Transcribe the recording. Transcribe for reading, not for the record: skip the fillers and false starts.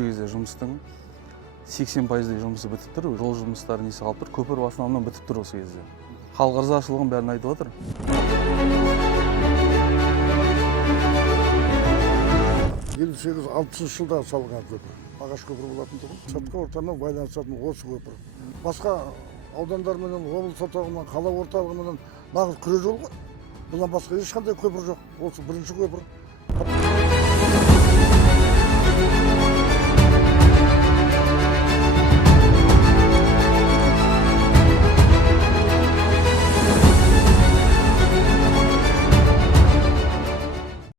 осы кезде жұмыстың 80%-дей жұмысы бітіп тұр, жол жұмыстары несі қалып тұр, көпір в основном бітіп тұр осы кезде. Халық ырзашылығын бәрін айтып отыр. Алпысыншы жылда салынған көпір. Ағаш көпір болатын тұғын. Сыртқы ортамен байланысатын осы көпір. Басқа аудандармен, облыс орталығымен, қала орталығымен нағыз күре жол ғой. Бұдан басқа ешқандай көпір жоқ. Осы бірінші көпір.